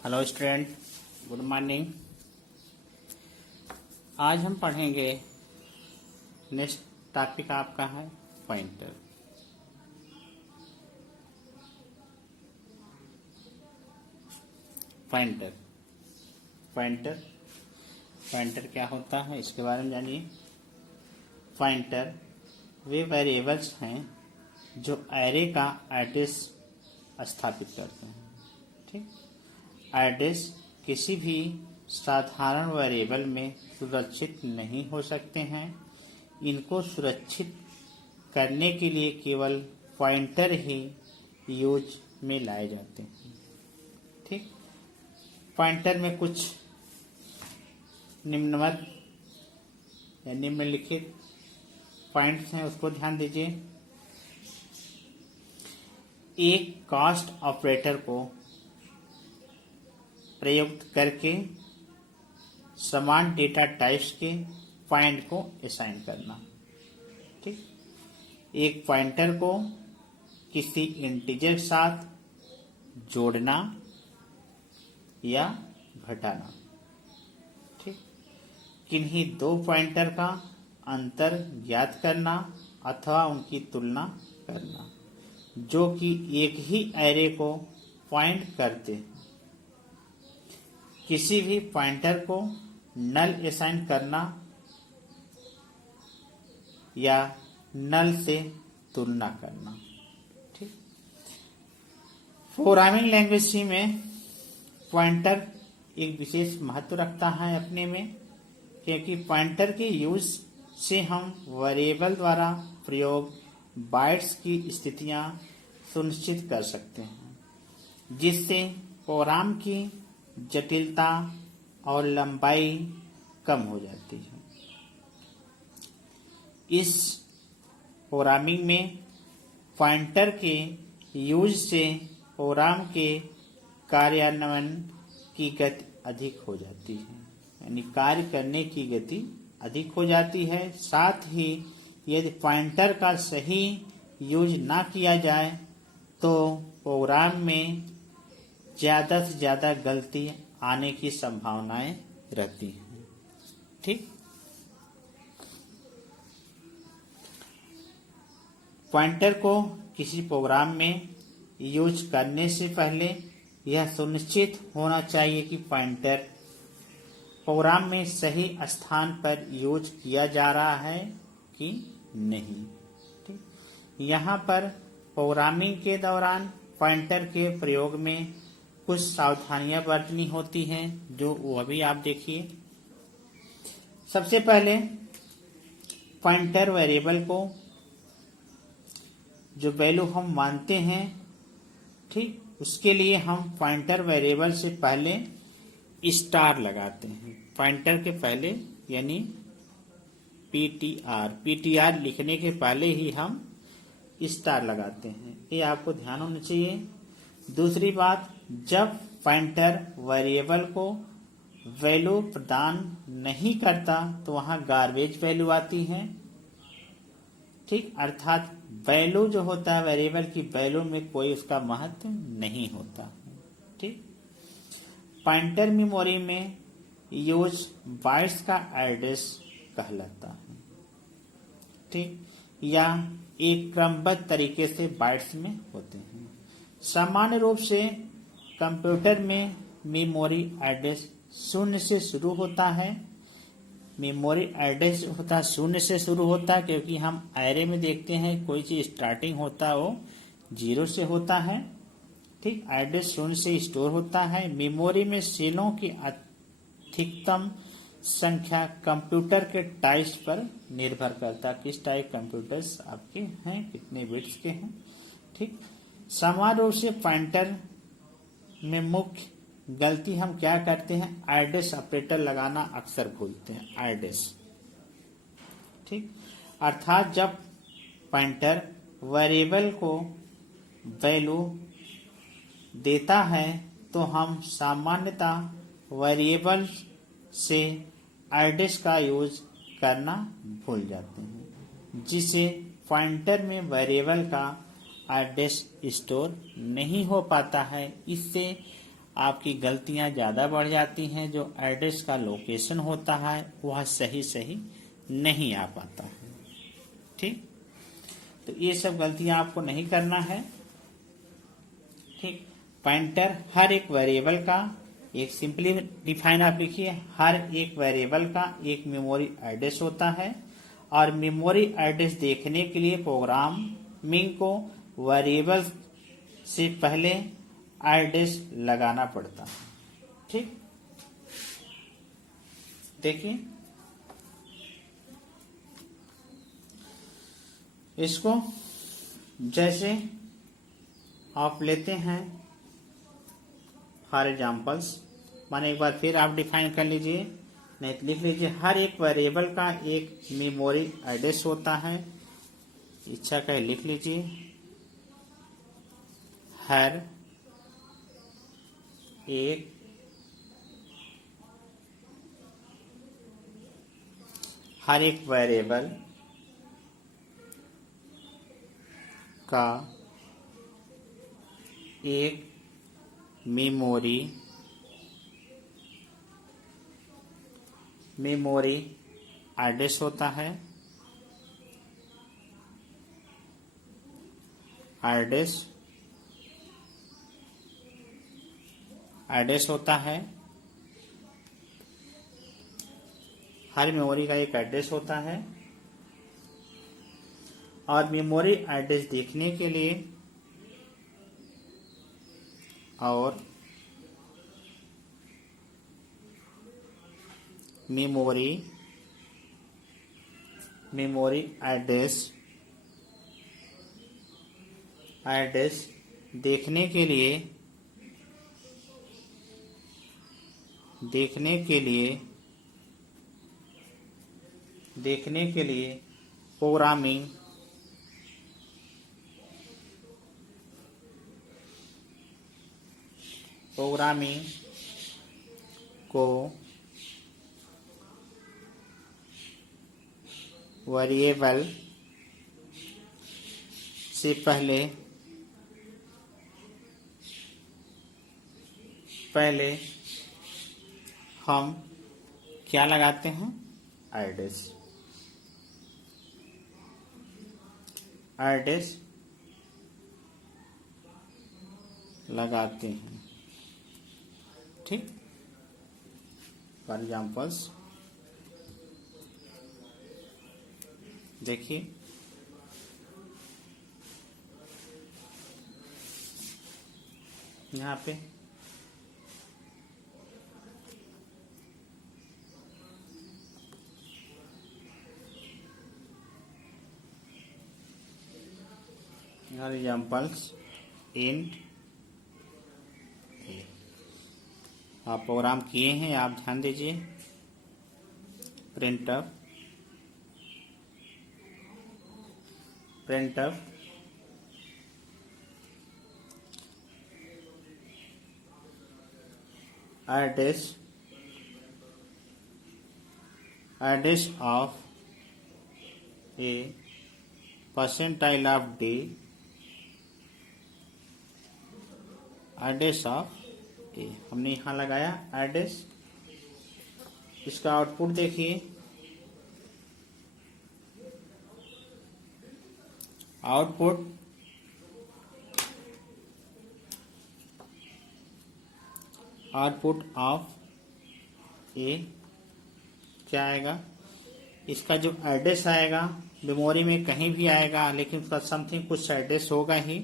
Hello student, good morning. आज हम पढ़ेंगे नेक्स्ट टॉपिक आपका है पॉइंटर। पॉइंटर पॉइंटर पॉइंटर क्या होता है इसके बारे में जानिए। पॉइंटर वे वेरिएबल्स हैं जो एरे का एड्रेस स्थापित करते हैं। ठीक, एड्रेस किसी भी साधारण वेरिएबल में सुरक्षित नहीं हो सकते हैं। इनको सुरक्षित करने के लिए केवल पॉइंटर ही यूज में लाए जाते हैं। ठीक, पॉइंटर में कुछ निम्नवत या निम्नलिखित पॉइंट्स हैं, उसको ध्यान दीजिए। एक कास्ट ऑपरेटर को प्रयुक्त करके समान डेटा टाइप्स के पॉइंट को असाइन करना। ठीक, एक पॉइंटर को किसी इंटीजर के साथ जोड़ना या घटाना। ठीक, किन्हीं दो पॉइंटर का अंतर ज्ञात करना अथवा उनकी तुलना करना जो कि एक ही एरे को पॉइंट करते हैं। किसी भी पॉइंटर को नल असाइन करना या नल से तुलना करना। ठीक, प्रोग्रामिंग लैंग्वेज सी में पॉइंटर एक विशेष महत्व रखता है अपने में, क्योंकि पॉइंटर के यूज से हम वेरिएबल द्वारा प्रयोग बाइट्स की स्थितियां सुनिश्चित कर सकते हैं, जिससे प्रोग्राम की जटिलता और लंबाई कम हो जाती है। इस प्रोग्रामिंग में पॉइंटर के यूज से प्रोग्राम के कार्यान्वयन की गति अधिक हो जाती है, यानी कार्य करने की गति अधिक हो जाती है। साथ ही यदि पॉइंटर का सही यूज ना किया जाए तो प्रोग्राम में ज्यादा से ज्यादा गलती आने की संभावनाएं रहती हैं। ठीक, पॉइंटर को किसी प्रोग्राम में यूज करने से पहले यह सुनिश्चित होना चाहिए कि पॉइंटर प्रोग्राम में सही स्थान पर यूज किया जा रहा है कि नहीं। ठीक, यहाँ पर प्रोग्रामिंग के दौरान पॉइंटर के प्रयोग में कुछ सावधानियां बरतनी होती हैं, जो वह भी आप देखिए। सबसे पहले पॉइंटर वेरिएबल को जो वैल्यू हम मानते हैं, ठीक, उसके लिए हम पॉइंटर वेरिएबल से पहले स्टार लगाते हैं। पॉइंटर के पहले यानी पीटीआर लिखने के पहले ही हम स्टार लगाते हैं। ये आपको ध्यान होना चाहिए। दूसरी बात, जब पॉइंटर वेरिएबल को वैल्यू प्रदान नहीं करता तो वहां गार्बेज वैल्यू आती है। ठीक, अर्थात वैल्यू जो होता है वेरिएबल की वैल्यू में कोई उसका महत्व नहीं होता। ठीक, पॉइंटर मेमोरी में यूज बाइट्स का एड्रेस कहलाता है। ठीक, या एक क्रमबद्ध तरीके से बाइट्स में होते हैं। सामान्य रूप से कंप्यूटर में मेमोरी एड्रेस 0 से शुरू होता है। मेमोरी एड्रेस होता है 0 से शुरू होता है, क्योंकि हम एरे में देखते हैं कोई चीज स्टार्टिंग होता है वो 0 से होता है। ठीक, एड्रेस 0 से स्टोर होता है। मेमोरी में सेलों की अधिकतम संख्या कंप्यूटर के टाइप्स पर निर्भर करता है, किस टाइप कंप्यूटर्स आपके हैं, कितने बिट्स के हैं। ठीक, सामान्य रूप से पॉइंटर में मुख्य गलती हम क्या करते हैं, एड्रेस ऑपरेटर लगाना अक्सर भूलते हैं। एड्रेस, ठीक, अर्थात जब पॉइंटर वेरिएबल को वैल्यू देता है तो हम सामान्यतः वेरिएबल से एड्रेस का यूज करना भूल जाते हैं, जिससे पॉइंटर में वेरिएबल का एड्रेस स्टोर नहीं हो पाता है। इससे आपकी गलतियां ज़्यादा बढ़ जाती हैं। जो एड्रेस का लोकेशन होता है वह सही सही नहीं आ पाता है। ठीक, तो ये सब गलतियां आपको नहीं करना है। ठीक, पॉइंटर हर एक वेरिएबल का एक सिंपली डिफाइन आप लिखिए, हर एक वेरिएबल का एक मेमोरी एड्रेस होता है और मेमोरी एड्रेस देखने के लिए प्रोग्रामिंग को वेरिएबल से पहले एड्रेस लगाना पड़ता है। ठीक, देखिए इसको जैसे आप लेते हैं फॉर एग्जाम्पल्स, माने एक बार फिर आप डिफाइन कर लीजिए, नहीं तो लिख लीजिए, हर एक वेरिएबल का एक मेमोरी एड्रेस होता है। इच्छा का लिख लीजिए, हर एक वेरिएबल का एक मेमोरी एड्रेस होता है। एड्रेस होता है, हर मेमोरी का एक एड्रेस होता है और मेमोरी एड्रेस देखने के लिए और मेमोरी एड्रेस देखने के लिए प्रोग्रामिंग को वेरिएबल से पहले हम क्या लगाते हैं, एड्रेस लगाते हैं। ठीक, फॉर एग्जाम्पल्स देखिए, यहाँ पे एग्जाम्पल्स इंट आप प्रोग्राम किए हैं, आप ध्यान दीजिए, printf address of a percentile of d, address of a हमने यहाँ लगाया एड्रेस। इसका आउटपुट देखिए, आउटपुट ऑफ ए क्या आएगा, इसका जो एड्रेस आएगा मेमोरी में कहीं भी आएगा, लेकिन उसका समथिंग कुछ एड्रेस होगा ही।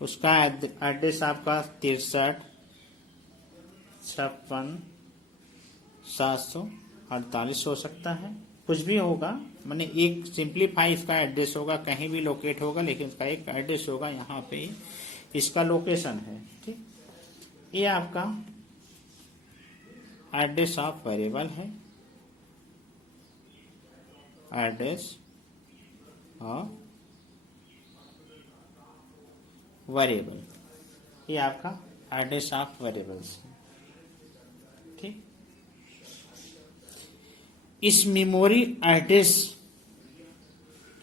उसका एड्रेस आपका 6356 हो सकता है, कुछ भी होगा, माने एक सिंप्लीफाई इसका एड्रेस होगा, कहीं भी लोकेट होगा, लेकिन उसका एक एड्रेस होगा, यहाँ पे इसका लोकेशन है। ठीक, ये आपका एड्रेस ऑफ वेरिएबल है, एड्रेस ऑफ वेरिएबल, ये आपका एड्रेस ऑफ वेरिएबल्स है। ठीक, इस मेमोरी एड्रेस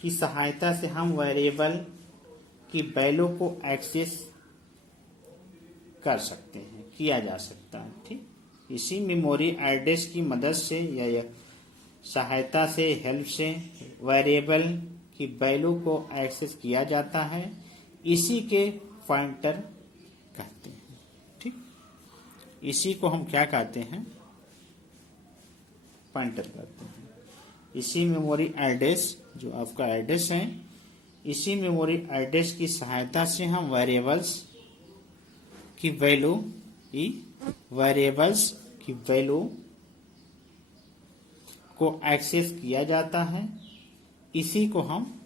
की सहायता से हम वेरिएबल की वैल्यू को एक्सेस कर सकते हैं। किया जा सकता है। ठीक, इसी मेमोरी एड्रेस की मदद से या सहायता से, हेल्प से वेरिएबल की वैल्यू को एक्सेस किया जाता है। इसी के पॉइंटर कहते हैं। ठीक, इसी को हम क्या कहते हैं? पॉइंटर कहते हैं। इसी मेमोरी एड्रेस, जो आपका एड्रेस है, इसी मेमोरी एड्रेस की सहायता से हम वेरिएबल्स की वैल्यू को एक्सेस किया जाता है। इसी को हम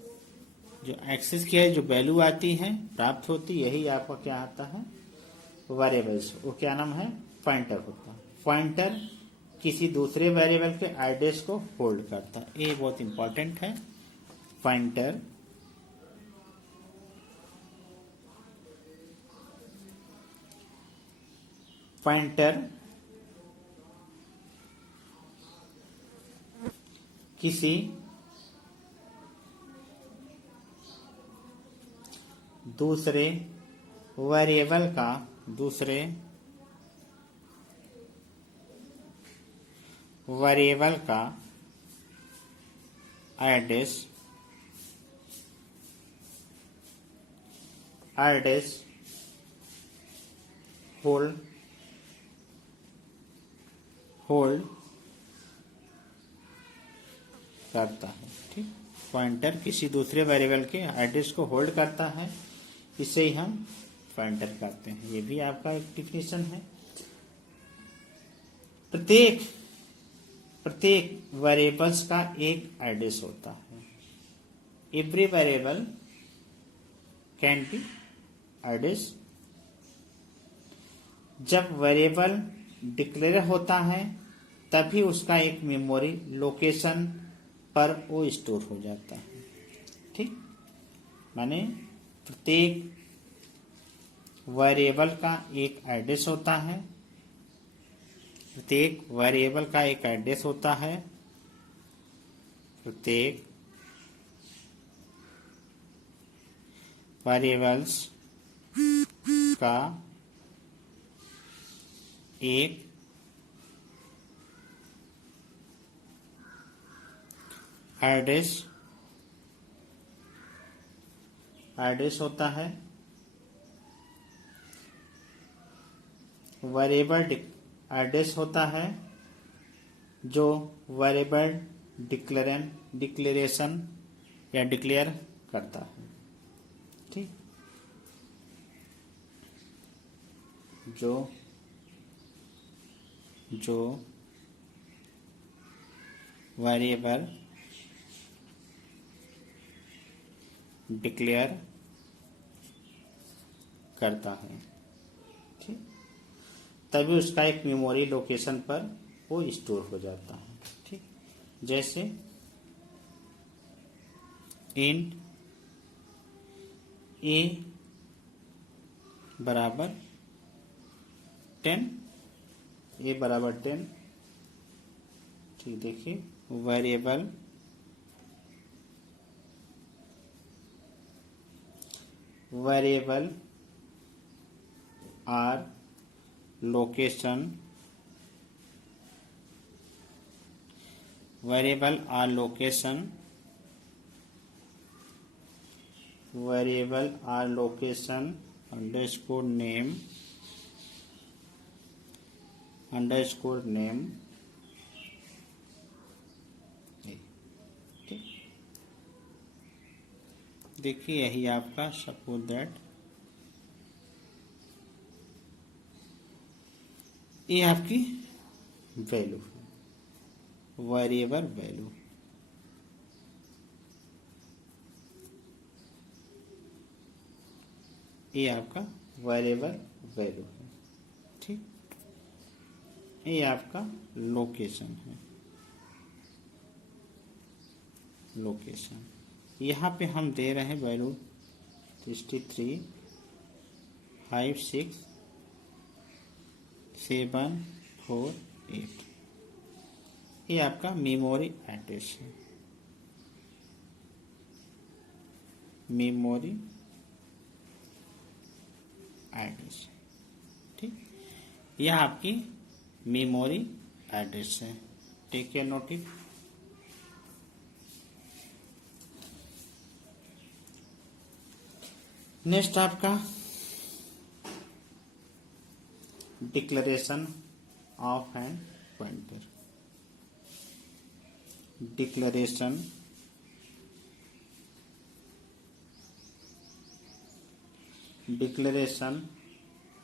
जो एक्सेस किया है, जो वैल्यू आती है, प्राप्त होती, यही आपका क्या आता है? वेरिएबल्स। वो क्या नाम है? पॉइंटर होता है। पॉइंटर किसी दूसरे वेरिएबल के एड्रेस को होल्ड करता है। ये बहुत इंपॉर्टेंट है। पॉइंटर किसी दूसरे वेरिएबल का एड्रेस होल्ड करता है। ठीक, पॉइंटर किसी दूसरे वेरिएबल के एड्रेस को होल्ड करता है, इसे ही हम पॉइंटर कहते हैं। ये भी आपका एक डिफिनेशन है। प्रत्येक वेरिएबल्स का एक एड्रेस होता है। Every variable can be address. जब वेरिएबल डिक्लेयर होता है तभी उसका एक मेमोरी लोकेशन पर वो स्टोर हो जाता है। ठीक, माने प्रत्येक वेरिएबल का एक एड्रेस होता है। प्रत्येक वेरिएबल का एक एड्रेस होता है। प्रत्येक वेरिएबल्स का एक एड्रेस होता है। वेरिएबल एड्रेस होता है जो वेरिएबल डिक्लेरेशन या डिक्लेयर करता है। ठीक, जो वेरिएबल डिक्लेयर करता है। ठीक, तभी उसका एक मेमोरी लोकेशन पर वो स्टोर हो जाता है। ठीक, जैसे इंट ए बराबर 10, ए बराबर 10। ठीक, देखिए variable are location underscore name। ठीक, देखिए यही आपका सपोज दैट ये आपकी वैल्यू है, वेरिएबल वैल्यू। ये आपका वेरिएबल वैल्यू है। ठीक, ये आपका लोकेशन है। लोकेशन यहाँ पे हम दे रहे हैं वैल्यू 63, 5, 6, 7, 4, 8। ये आपका मेमोरी एड्रेस है। Memory address. ठीक, यह आपकी मेमोरी एड्रेस है। Take care notice. नेक्स्ट आपका declaration of an pointer. Declaration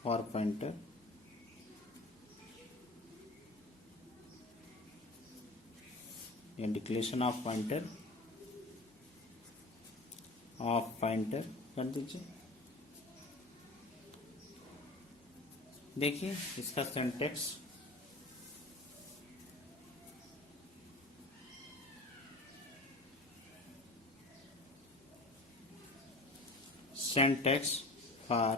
for pointer या डिक्लेरेशन ऑफ पॉइंटर कर दीजिए। देखिए इसका syntax for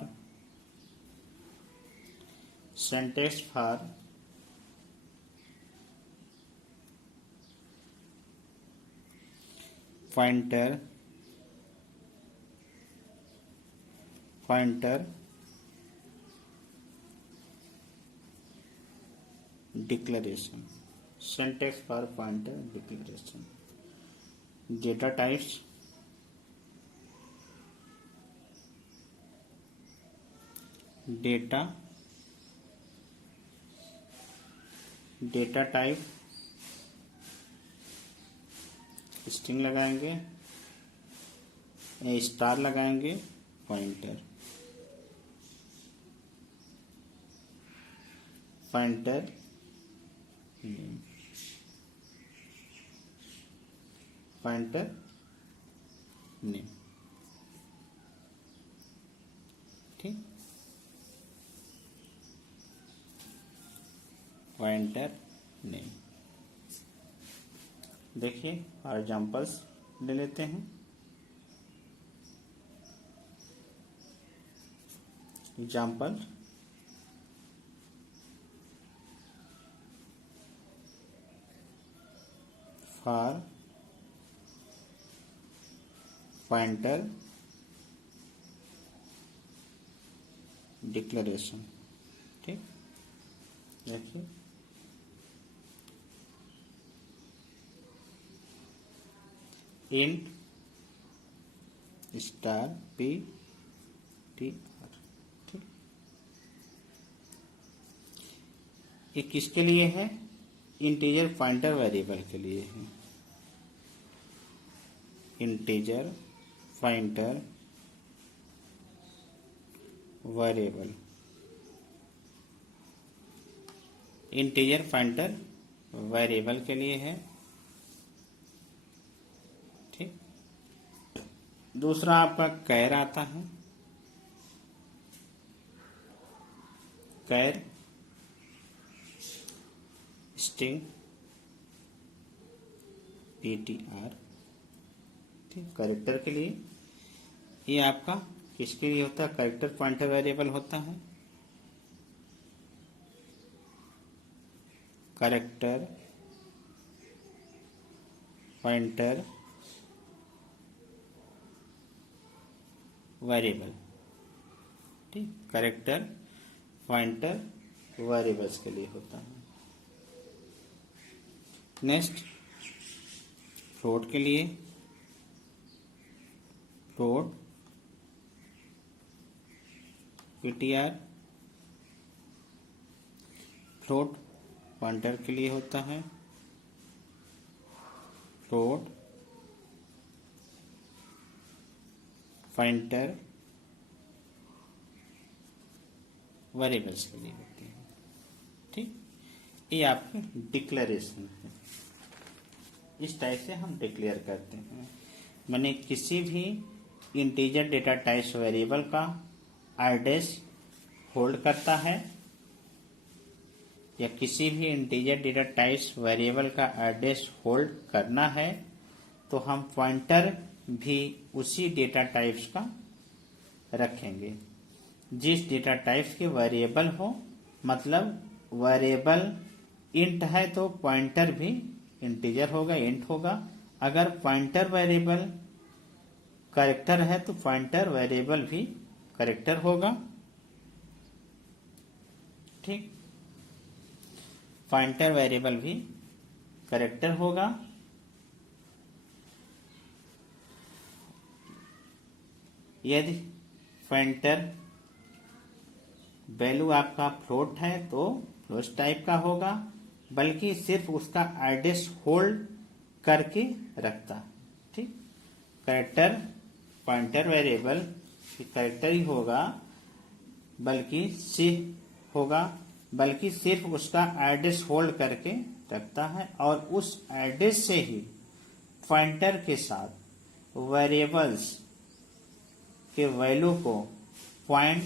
pointer declaration. Syntax for pointer declaration. Data types data type string लगाएंगे, स्टार लगाएंगे, पॉइंटर नेम। ठीक, पॉइंटर नेम। देखिए और एग्जाम्पल्स ले लेते हैं। Example for pointer declaration. ठीक, देखिए इंट स्टार PTR। ठीक, ये किसके लिए है? इंटीजर पॉइंटर वेरिएबल के लिए है। Integer pointer variable, integer pointer variable के लिए है। ठीक, दूसरा आपका कैर आता है। कैर स्ट्रिंग PTR। ठीक, कैरेक्टर के लिए। ये आपका किसके लिए होता है? कैरेक्टर पॉइंटर वेरिएबल होता है। Character pointer variable. ठीक, कैरेक्टर पॉइंटर वेरिएबल्स के लिए होता है। नेक्स्ट फ्लोट के लिए, फ्लोट PTR फ्लोट पॉइंटर के लिए होता है। फ्लोट पॉइंटर वेरिएबल्स के लिए होती है। ठीक, ये आपकी डिक्लेरेशन है। इस टाइप से हम डिक्लेयर करते हैं। माने किसी भी इंटीजर डेटा टाइप्स वेरिएबल का एड्रेस होल्ड करता है, या किसी भी इंटीजर डेटा टाइप्स वेरिएबल का एड्रेस होल्ड करना है, तो हम पॉइंटर भी उसी डेटा टाइप्स का रखेंगे जिस डेटा टाइप्स के वेरिएबल हो। मतलब वेरिएबल इंट है तो पॉइंटर भी इंटीजर होगा, इंट होगा। अगर पॉइंटर वेरिएबल कैरेक्टर है तो पॉइंटर वेरिएबल भी कैरेक्टर होगा। ठीक, पॉइंटर वेरिएबल भी कैरेक्टर होगा। यदि पॉइंटर वैल्यू आपका फ्लोट है तो फ्लोट टाइप का होगा, बल्कि सिर्फ उसका एड्रेस होल्ड करके रखता है। ठीक, कैरेक्टर पॉइंटर वेरिएबल कैरेक्टर ही होगा, बल्कि सिर्फ उसका एड्रेस होल्ड करके रखता है, और उस एड्रेस से ही पॉइंटर के साथ वेरिएबल्स के वैल्यू को पॉइंट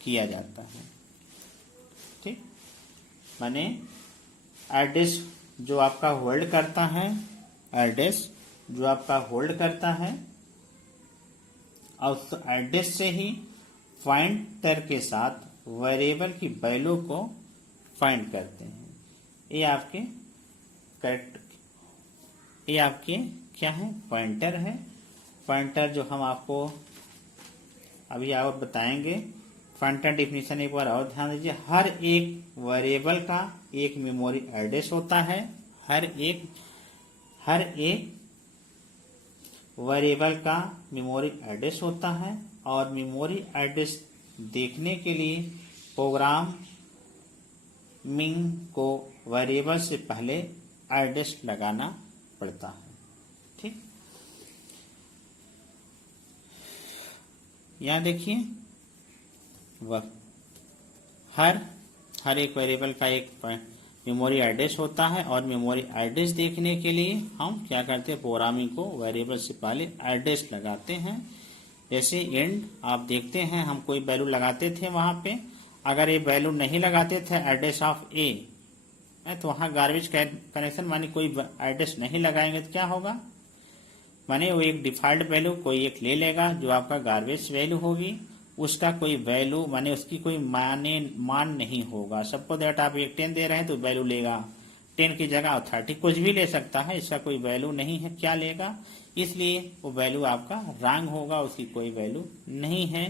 किया जाता है। ठीक, माने एड्रेस जो आपका होल्ड करता है, एड्रेस जो आपका होल्ड करता है, और उस एड्रेस से ही पॉइंटर के साथ वेरिएबल की वैल्यू को फाइंड करते हैं। ये आपके करेक्ट, ये आपके क्या है, पॉइंटर है। पॉइंटर जो हम आपको अभी और बताएंगे। पॉइंटर डेफिनेशन एक बार और ध्यान दीजिए। हर एक वेरिएबल का एक मेमोरी एड्रेस होता है। हर एक वेरिएबल का मेमोरी एड्रेस होता है, और मेमोरी एड्रेस देखने के लिए प्रोग्रामिंग को वेरिएबल से पहले एड्रेस लगाना पड़ता है। ठीक, यहां देखिए, वह हर एक वेरिएबल का एक मेमोरी एड्रेस होता है, और मेमोरी एड्रेस देखने के लिए हम क्या करते हैं, प्रोग्रामिंग को वेरिएबल से पहले एड्रेस लगाते हैं। जैसे एंड आप देखते हैं, हम कोई वैल्यू लगाते थे वहां पे, अगर ये वैल्यू नहीं लगाते थे एड्रेस ऑफ ए, तो वहां गार्बेज कनेक्शन माने कोई एड्रेस नहीं लगाएंगे तो क्या होगा, माने वो एक डिफॉल्ट वैल्यू कोई एक ले लेगा जो आपका गार्बेज वैल्यू होगी, उसका कोई वैल्यू माने उसकी कोई मान नहीं होगा। सबको दैट आप एक 10 दे रहे हैं तो वैल्यू लेगा 10 की जगह 30 कुछ भी ले सकता है, इसका कोई वैल्यू नहीं है, क्या लेगा, इसलिए वो वैल्यू आपका रॉन्ग होगा, उसकी कोई वैल्यू नहीं है।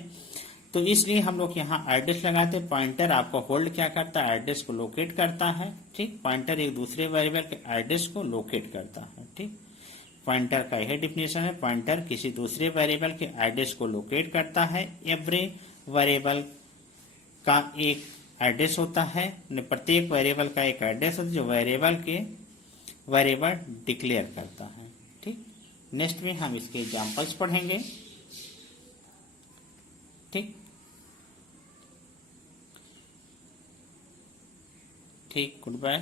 तो इसलिए हम लोग यहाँ एड्रेस लगाते हैं। पॉइंटर आपको होल्ड क्या करता है, एड्रेस को लोकेट करता है। ठीक, पॉइंटर एक दूसरे वेरिएबल के एड्रेस को लोकेट करता है। ठीक, पॉइंटर का यह डिफिनेशन है, पॉइंटर किसी दूसरे वेरिएबल के एड्रेस को लोकेट करता है। एवरी वेरिएबल का एक एड्रेस होता है, प्रत्येक वेरिएबल का एक एड्रेस होता है जो वेरिएबल डिक्लेयर करता है। ठीक, नेक्स्ट में हम इसके एग्जांपल्स पढ़ेंगे। ठीक, गुड बाय।